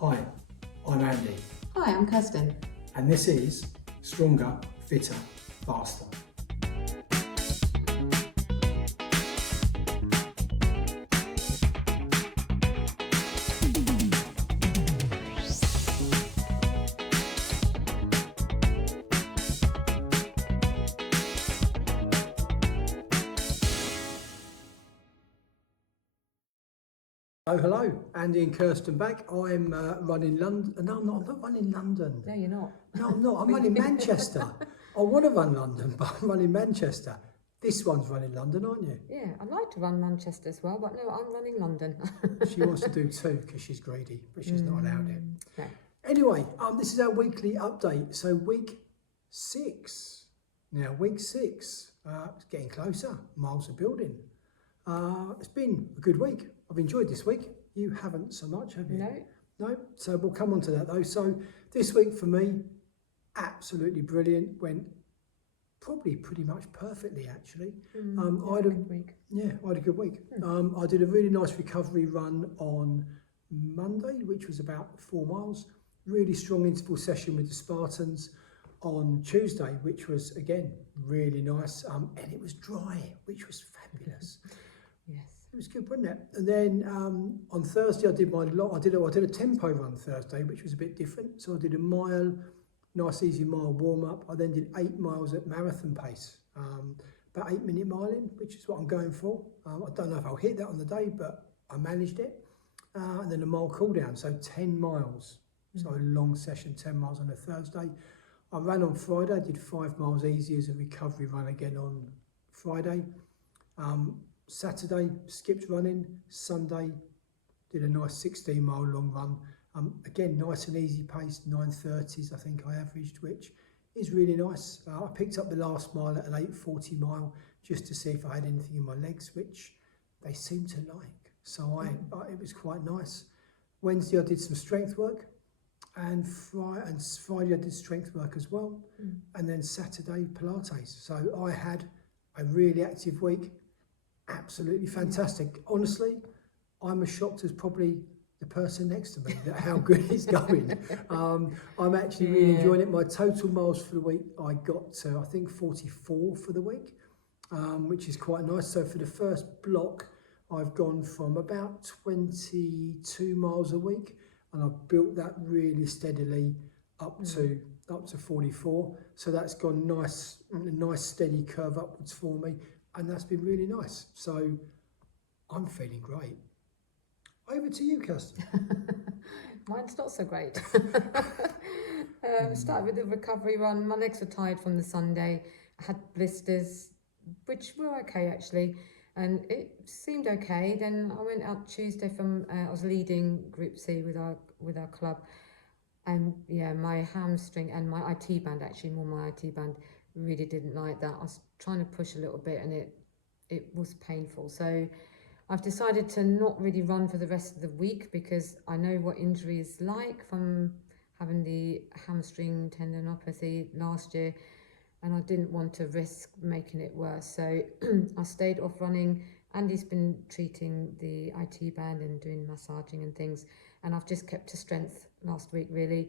Hi, I'm Andy, Hi, I'm Kirsten. and this is Stronger, Fitter, Faster. Oh, hello, Andy and Kirsten back. I'm running London. No, I'm not running London. No, you're not. No, I'm not. I'm running Manchester. I want to run London, but I'm running Manchester. This one's running London, aren't you? Yeah, I'd like to run Manchester as well, but no, I'm running London. She wants to do two because she's greedy, but she's not allowed it. No. Anyway, this is our weekly update. So week 6. Now, week 6, it's getting closer. Miles are building. It's been a good week. I've enjoyed this week. You haven't so much, have you? No. No? So we'll come on to that though. So this week for me, absolutely brilliant. Went probably pretty much perfectly actually. I had a Good week. yeah, I had a good week. I did a really nice recovery run on Monday, which was about 4 miles. Really strong interval session with the Spartans on Tuesday, which was again really nice. And it was dry, which was fabulous. Yes. It was good, wasn't it? And then on Thursday, I did a tempo run Thursday, which was a bit different. So I did a mile, nice easy mile warm up. I then did 8 miles at marathon pace, about 8-minute miling, which is what I'm going for. I don't know if I'll hit that on the day, but I managed it. And then a mile cool down, so 10 miles. So a long session, 10 miles on a Thursday. I ran on Friday, I did 5 miles easy as a recovery run again on Friday. Saturday, skipped running. Sunday, did a nice 16-mile long run. Again, nice and easy pace, 9:30s I think I averaged, which is really nice. I picked up the last mile at an 8:40 mile just to see if I had anything in my legs, which they seem to like. So it was quite nice. Wednesday I did some strength work, and Friday I did strength work as well, and then Saturday Pilates. So I had a really active week. Absolutely fantastic. Honestly, I'm as shocked as probably the person next to me at how good it's going. I'm actually really enjoying it. My total miles for the week, I got to, I think 44 for the week, which is quite nice. So for the first block, I've gone from about 22 miles a week, and I've built that really steadily up to 44. So that's gone a nice steady curve upwards for me. And that's been really nice. So I'm feeling great. Over to you, Kirsten. Mine's not so great. Started with the recovery run. My legs were tired from the Sunday. I had blisters, which were okay actually. And it seemed okay. Then I went out Tuesday I was leading Group C with our club. And yeah, my hamstring and my IT band, actually more my IT band, really didn't like that. I was trying to push a little bit and it was painful. So I've decided to not really run for the rest of the week because I know what injury is like from having the hamstring tendinopathy last year, and I didn't want to risk making it worse. So I stayed off running. Andy's been treating the IT band and doing massaging and things, and I've just kept to strength last week really,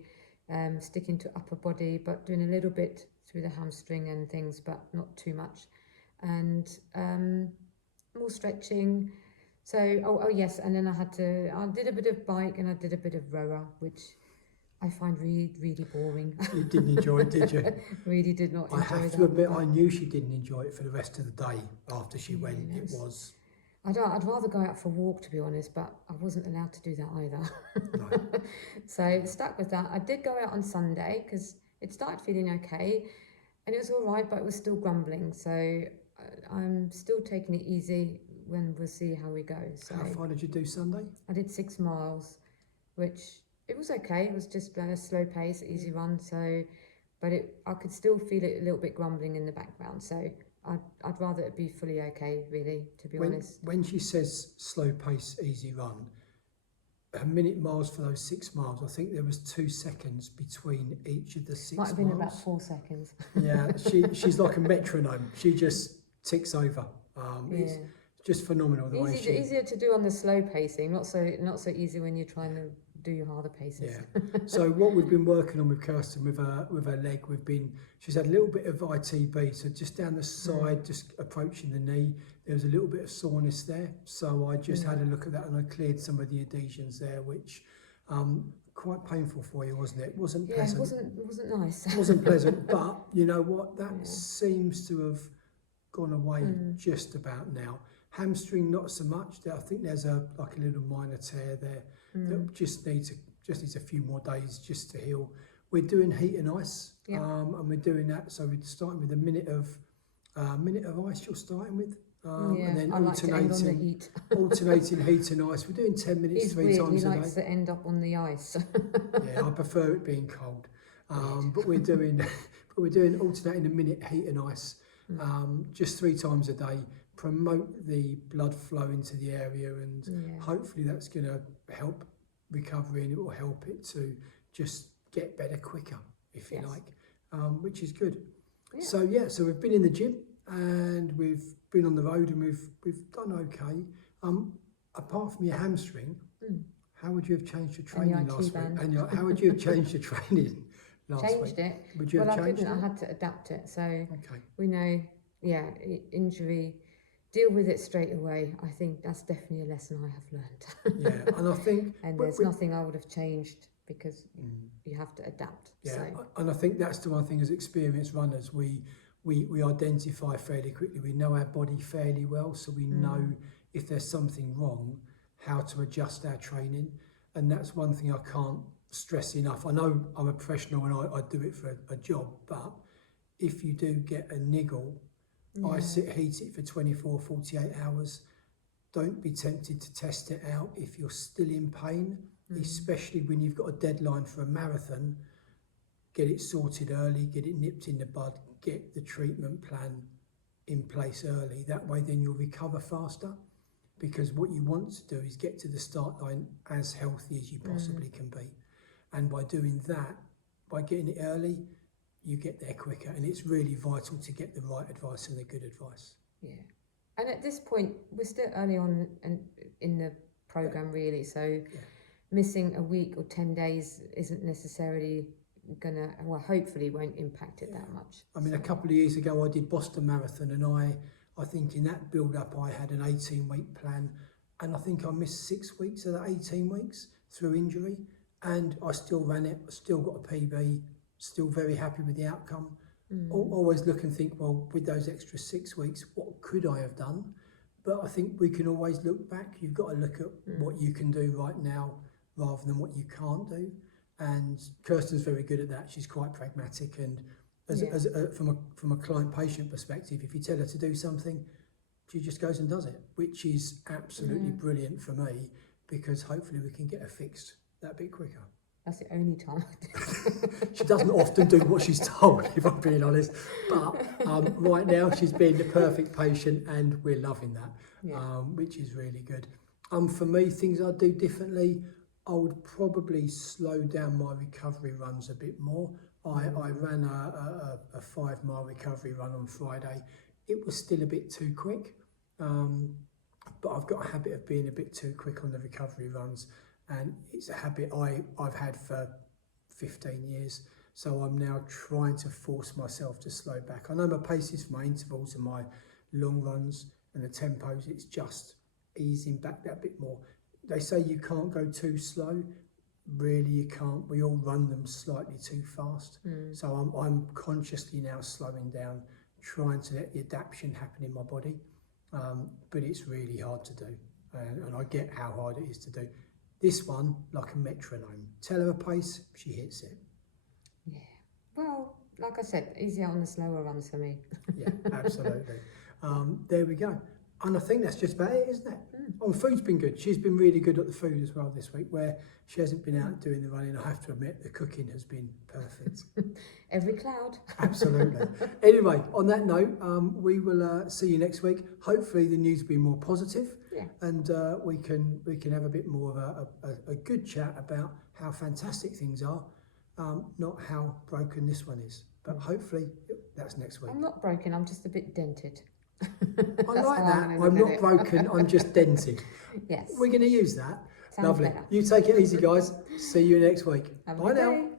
sticking to upper body but doing a little bit through the hamstring and things, but not too much, and more stretching. So oh yes, and then I did a bit of bike and I did a bit of rower, which I find really boring. You didn't enjoy it, did you? Really did not enjoy that. I have to admit, I knew she didn't enjoy it for the rest of the day after she went. Yes. It was... I'd rather go out for a walk, to be honest, but I wasn't allowed to do that either. No. So stuck with that. I did go out on Sunday because it started feeling okay and it was all right, but it was still grumbling. So I'm still taking it easy when we'll see how we go. So How far did you do Sunday? I did 6 miles, which it was okay. It was just a slow pace, easy run. So, but I could still feel it a little bit grumbling in the background. So I'd rather it be fully okay, really, to be honest. When she says slow pace, easy run, a minute miles for those 6 miles, I think there was 2 seconds between each of the 6 miles. Might have been about 4 seconds. Yeah, she's like a metronome. She just ticks over. It's just phenomenal the way she... Easier to do on the slow pacing, not so easy when you're trying to do your harder paces. Yeah. So what we've been working on with Kirsten with her leg, she's had a little bit of ITB, so just down the side, just approaching the knee, there was a little bit of soreness there. So I just had a look at that and I cleared some of the adhesions there, which quite painful for you, wasn't it? It wasn't pleasant. It wasn't nice. It wasn't pleasant, but you know what? That seems to have gone away just about now. Hamstring, not so much. I think there's a little minor tear there that just needs a few more days just to heal. We're doing heat and ice, and we're doing that. So we're starting with a minute of ice. You're starting with, and then I like to end on the heat. alternating heat and ice. We're doing 10 minutes He's three weird. times He a day. likes to end up on the ice. Yeah, I prefer it being cold. But we're doing alternating a minute heat and ice, just 3 times a day. Promote the blood flow into the area, and hopefully that's going to help recovery, and it will help it to just get better quicker, if you like, which is good. Yeah. So we've been in the gym and we've been on the road and we've done okay. Apart from your hamstring, how would you have changed your training last week? And how would you have changed your training last week? Changed it. Would you have changed I couldn't. it? I had to adapt it. So we know, injury. Deal with it straight away. I think that's definitely a lesson I have learned. Yeah, and I think... and there's nothing I would have changed because you have to adapt. Yeah, so. And I think that's the one thing as experienced runners, we identify fairly quickly. We know our body fairly well, so we know if there's something wrong, how to adjust our training. And that's one thing I can't stress enough. I know I'm a professional and I do it for a job, but if you do get a niggle, heat it for 24, 48 hours. Don't be tempted to test it out if you're still in pain, especially when you've got a deadline for a marathon. Get it sorted early, get it nipped in the bud, get the treatment plan in place early. That way then you'll recover faster, because what you want to do is get to the start line as healthy as you possibly can be. And by doing that, by getting it early, you get there quicker, and it's really vital to get the right advice and the good advice. Yeah. And at this point, we're still early on in the program, really. So missing a week or 10 days isn't necessarily gonna, hopefully won't impact it that much. I mean, a couple of years ago, I did Boston Marathon, and I think in that build-up, I had an 18-week plan, and I think I missed 6 weeks of that 18 weeks through injury, and I still ran it. I still got a PB. Still very happy with the outcome. Always look and think, well, with those extra 6 weeks, what could I have done? But I think we can always look back. You've got to look at what you can do right now rather than what you can't do. And Kirsten's very good at that. She's quite pragmatic. And from a client-patient perspective, if you tell her to do something, she just goes and does it, which is absolutely brilliant for me, because hopefully we can get her fixed that bit quicker. That's the only time I do. She doesn't often do what she's told, if I'm being honest. But right now, she's being the perfect patient, and we're loving that, which is really good. For me, things I'd do differently, I would probably slow down my recovery runs a bit more. I ran a 5-mile recovery run on Friday. It was still a bit too quick, but I've got a habit of being a bit too quick on the recovery runs. And it's a habit I've had for 15 years. So I'm now trying to force myself to slow back. I know my paces for my intervals and my long runs and the tempos, it's just easing back that bit more. They say you can't go too slow. Really, you can't. We all run them slightly too fast. So I'm consciously now slowing down, trying to let the adaptation happen in my body. But it's really hard to do. And I get how hard it is to do. This one, like a metronome. Tell her a pace, she hits it. Yeah. Well, like I said, easier on the slower runs for me. Yeah, absolutely. There we go. And I think that's just about it, isn't it? Oh, food's been good. She's been really good at the food as well this week, where she hasn't been out doing the running. I have to admit, the cooking has been perfect. Every cloud. Absolutely. Anyway, on that note, we will see you next week. Hopefully the news will be more positive. Yeah. And we can have a bit more of a good chat about how fantastic things are, not how broken this one is. But hopefully that's next week. I'm not broken, I'm just a bit dented. I like that. I'm not broken, I'm just dented. Yes. We're going to use that. Sounds Lovely. better. You take it easy, guys. See you next week. Have a Bye good now. day.